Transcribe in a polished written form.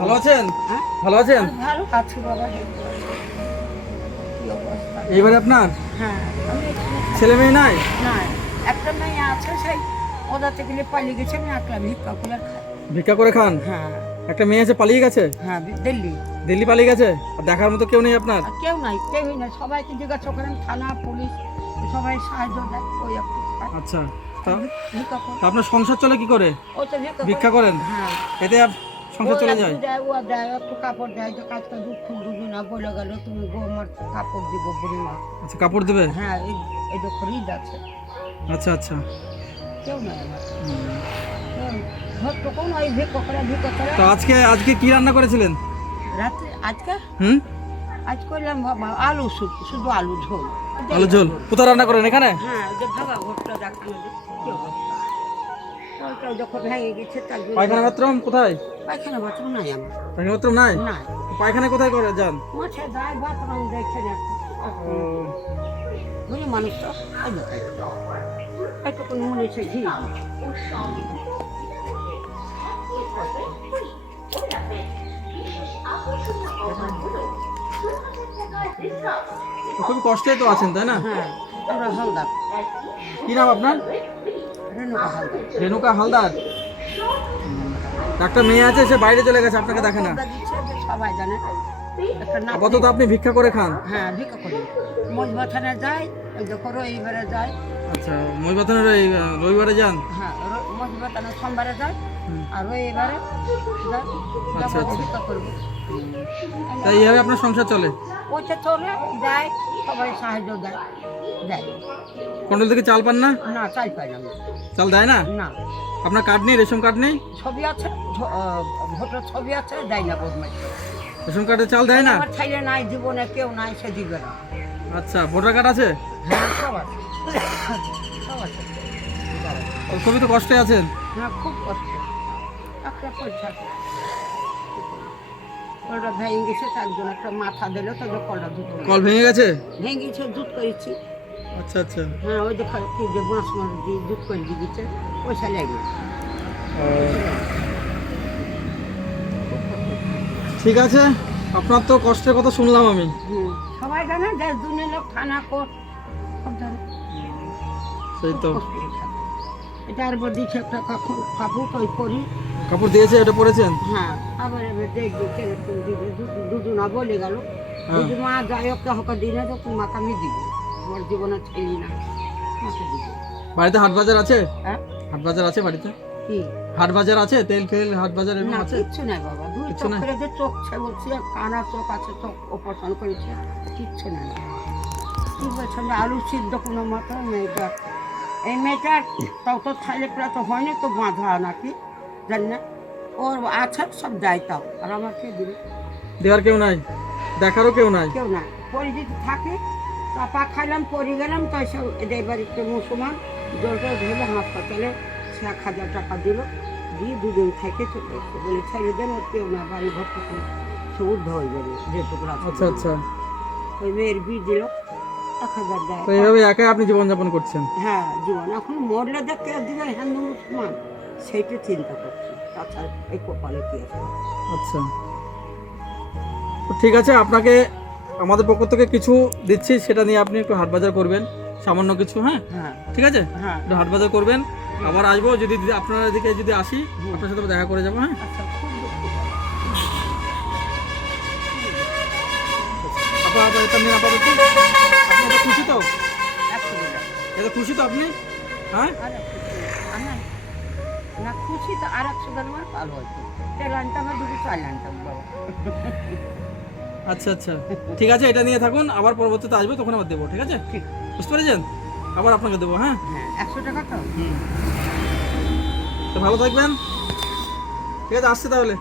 ভালো আছেন? ভালো আছেন? ভালো আছি বাবা। এইবারে আপনার হ্যাঁ, আমি ছেলে মেয়ে নাই? না, একটা মেয়ে আছে, সেই ওদের থেকে পালিয়ে গেছে, আমি একলা ভিক্ষা করে খাই। ভিক্ষা করে খান? হ্যাঁ একটা মেয়ে আছে পালিয়ে গেছে? হ্যাঁ, দিল্লি। দিল্লি পালিয়ে গেছে? আর দেখার মতো কেউ নেই আপনার? আর কেউ নাই, কেউই নাই, সবাইকে জিজ্ঞাসা করেন, থানা পুলিশ সবাই সাহায্য দেয়, ওই একটু খাই। আচ্ছা, তা ভিক্ষা করে। তা আপনার সংসার চলে কি করে? ও তো ভিক্ষা করেন? হ্যাঁ, এতে সংসার চলে যায়? ও দেয়, একটু কাপড় দেয়, যে কাজটা দুঃখ দুদিন না বলে গেল, তুমি গো আমার কাপড় দিব বুড়িমা। আচ্ছা, কাপড় দেবে? হ্যাঁ, এই তো খরিদ আছে, আচ্ছা আচ্ছা। কেউ নাই আমার। ঘর কোন ওই ভিক্ষা করে। তো আজকে আজকে কি রান্না করেছিলেন? রাত্রে আজকে আজ করলাম বাবা আলু শুধু আলু ঝোল। আলু ঝোল কোথায় রান্না করেন? এখানে? হ্যাঁ, যে ভাগা ঘরটা দেখানো যে কি অবস্থা। কলটা যখন ভেঙে গেছে তার জন্য। পায়খানা বাথরুম কোথায়? পায়খানা বাথরুম নাই আমার। পায়খানা বাথরুম নাই? না, পায়খানা কোথায় করে যান? মাঠে যায়, বাথরুম দেখছে না। বুঝলি মানুষ তো একটু কোনো মনে হচ্ছে ঘি। খুবই কষ্টে তো আছেন তাই না? হ্যাঁ, পুরো হালদার। কি নাম আপনার? রেণুকা হালদার। রেণুকা হালদার। একটা মেয়ে আছে, সে বাইরে চলে গেছে, আপনাকে দেখে না। দিচ্ছে যে সবাই জানে। একটা নাতনি। আপাতত আপনি ভিক্ষা করে খান? হ্যাঁ, ভিক্ষা করি। মজবাথানে যাই, এই দেখো রবিবারে যাই। আচ্ছা, মহিবাতনের এই রবিবারে যান? হ্যাঁ, মজবাথানে সোমবারে যাই, আর রবিবারে যাই। আচ্ছা, আচ্ছা। ভিক্ষা করবো। তাই এইভাবে আপনার সংসার চলে? ওইটা চলে যায়, সবাই সাহায্য দেয়। কন্ট্রোল থেকে চাল পান না? না, চাই পাই না আমি। চাল দেয় না? না, আপনার কার্ড নেই, রেশন কার্ড নেই? ছবি আছে, ভোটার ছবি আছে, দেয় না বদমাইশ। রেশন কার্ডে চাল দেয় না? আমার ছেলে নাই, জীবনে কেউ নাই, সে দিবে না। আচ্ছা, ভোটার কার্ড আছে? হ্যাঁ, সব আছে, সব আছে। খুবই তো কষ্টে আছেন। হ্যাঁ, খুব কষ্ট। একটা পয়সা কলটা ভেঙে গেছে, একজন একটা মাথা দিল, তো কলটা দুটো কল ভেঙে গেছে? ভেঙে গেছে, দুধ করেছি। আচ্ছা আচ্ছা। হ্যাঁ, ওই যে কি যে বাঁশ মাছ দিয়ে দুধ করে দিয়ে দিচ্ছে, পয়সা লাগে। ঠিক আছে, আপনার তো কষ্টের কথা শুনলাম আমি। সবাই জানে, দেশ দুনিয়ার লোক, থানা কোর্ট সব জানে। সেই তো। এটা আর দিচ্ছে একটা কাপড় ওই করি। কাপড় দিয়েছে, এটা পরেছেন? হ্যাঁ, আবার এবার দেখবি কিরকম দিবে। দুজনা বলে গেল, যদি মা যাই হোক হকা দিনে তো মাকে আমি দিব, আমার জীবনে ছেলি না, মাকে দিব। বাড়িতে হাট বাজার আছে? হ্যাঁ, হাট বাজার আছে বাড়িতে? কি হাট বাজার আছে? তেল ফেল হাট বাজার এরকম না, আছে? কিচ্ছু নাই বাবা। দুই কিচ্ছু চোখ নাই? করে যে চোখ বলছি, কানা চোখ আছে, চোখ অপারেশন করেছে, কিচ্ছু নাই। কি বলছেন যে আলু সিদ্ধ কোনো মতো মেয়েটা, এই মেয়েটার তাও তো ছেলে পেলে তো হয়নি, তো বাঁধা নাকি জানি না, ওর আছে সব দেয়, তাও আর আমার কে দিবে? দেওয়ার কেউ নাই, দেখারও কেউ নাই? কেউ না, পরে যদি থাকে চাপা খাইলাম, পরে গেলাম, তাই সব এদের বাড়িতে মুসলমান জলটা ধরলে হাসপাতালে 1,000 টাকা দিল, দিয়ে দুদিন থেকে চলে এসছে, বলে ছেড়ে দেন, ওর কেউ না, বাড়ি ঘর থেকে সে উদ্ধ হয়ে যাবে যেটুকু আছে। আচ্ছা আচ্ছা। ওই মেয়ের বিয়ে দিল, 1,000 দেয়। তো এইভাবে একাই আপনি জীবনযাপন করছেন? হ্যাঁ, জীবন এখন মরলে দেখতে দিবে হিন্দু মুসলমান, সেইটা চিন্তা করছি, তাছাড়া এই কপালে কি আছে। আচ্ছা, তো ঠিক আছে, আপনাকে আমাদের পক্ষ থেকে কিছু দিচ্ছি, সেটা নিয়ে আপনি একটু হাট বাজার করবেন, সামান্য কিছু। হ্যাঁ হ্যাঁ ঠিক আছে, হ্যাঁ, একটু হাট বাজার করবেন। আবার আসবো, যদি আপনার এদিকে যদি আসি, আপনার সাথে দেখা করে যাবো। হ্যাঁ, আচ্ছা, খুব দুঃখিত। এটা নিয়ে আপাতত আপনি এটা খুশি তো? 100 টাকা। এটা খুশি তো আপনি? হ্যাঁ, আর না খুশি তো, আর 100 টাকা আমার ভালো হতো, তেল আনতাম আর দুটো চাল আনতাম বাবা। আচ্ছা আচ্ছা, ঠিক আছে, এটা নিয়ে থাকুন, আবার পরবর্তীতে আসবো, তখন আবার দেবো। ঠিক আছে, ঠিক। বুঝতে পেরেছেন? আবার আপনাকে দেবো। হ্যাঁ হ্যাঁ, 100 টাকা তো। তো ভালো থাকবেন। ঠিক আছে, আসছে তাহলে।